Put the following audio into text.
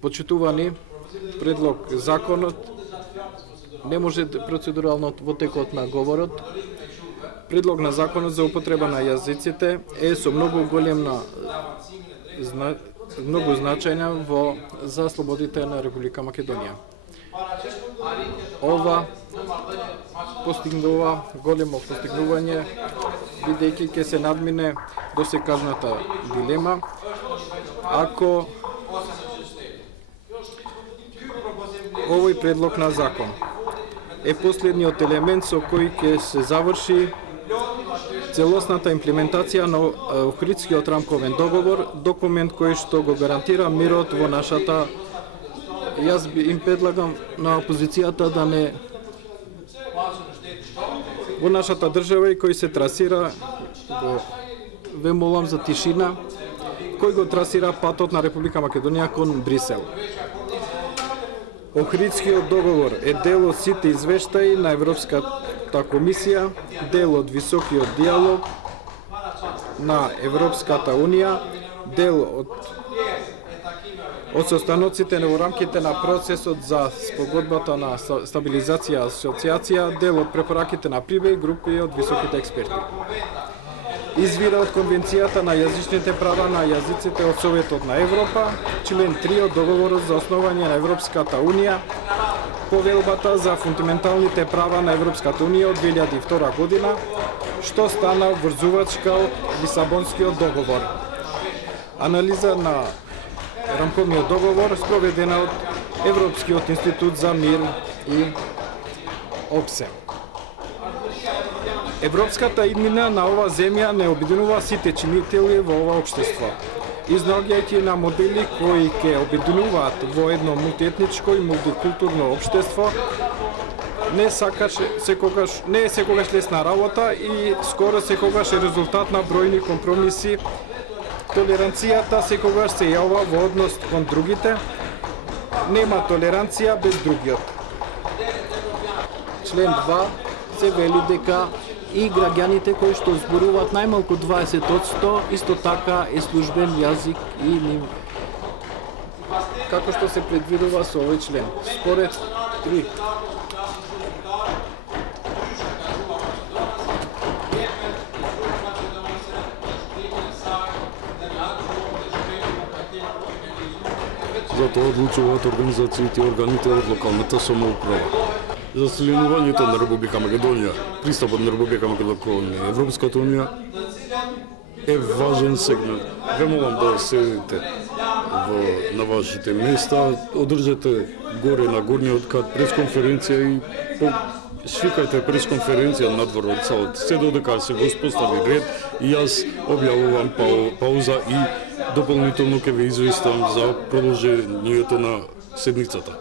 Почитувани, предлог законот не може процедурално во текот на говорот. Предлог на законот за употреба на јазиците е со многу многу значајна за слободите на Република Македонија. Ова постигнува големо постигнување, бидејќи ќе се надмине досекажната дилема ако овој предлог на закон е последниот елемент со кој ќе се заврши целосната имплементација на Охридскиот рамковен договор, документ кој што го гарантира мирот во нашата. Јас им предлагам на опозицијата да не во нашата држава и кој се трасира, ве молам за тишина, кој го трасира патот на Република Македонија кон Брисел. Охридскиот договор е дел од сите извештаи на Европската комисија, дел од високиот диалог на Европската унија, дел од состаноците во рамките на процесот за спогодбата на стабилизација и асоциација, дел од препораките на Прибе и групи од високите експерти. Извира од Конвенцијата на јазичните права на јазиците од Советот на Европа, член 3 од Договорот за основање на Европската унија, Повелбата за фундаменталните права на Европската унија од 2002 година, што стана врзувачка од Лисабонскиот договор. Анализа на рамковниот договор спроведена од Европскиот институт за мир и ОПСЕ. Европската иднина на ова земја не обединува сите чинители во ова општество, изнаоѓајќи на модели кои ќе обединуваат во едно мултиетничко и мултикултурно општество. Не е секогаш лесна работа и скоро секогаш е резултат на бројни компромиси. Толеранцијата секогаш се јавува во однос кон другите. Нема толеранција без другиот. Член 2 се вели дека и граѓаните кои што зборуваат најмалку 20%, исто така е службен јазик и ним, како што се предвидува со овој член. Според 3. Затоа одлучуваат организациите и органите од локалната самоуправа. Заселенувањето на Република Македонија, пристапот на Република Македонија кон Европската унија е важен сегмент. Ве молам да седите на вашите места, одржете горе на горниот кат пресконференција и свикајте пресконференција надвор од салата, се додека се го испостави ред и јас објавувам пауза и дополнително ќе ве известам за продолжението на седницата.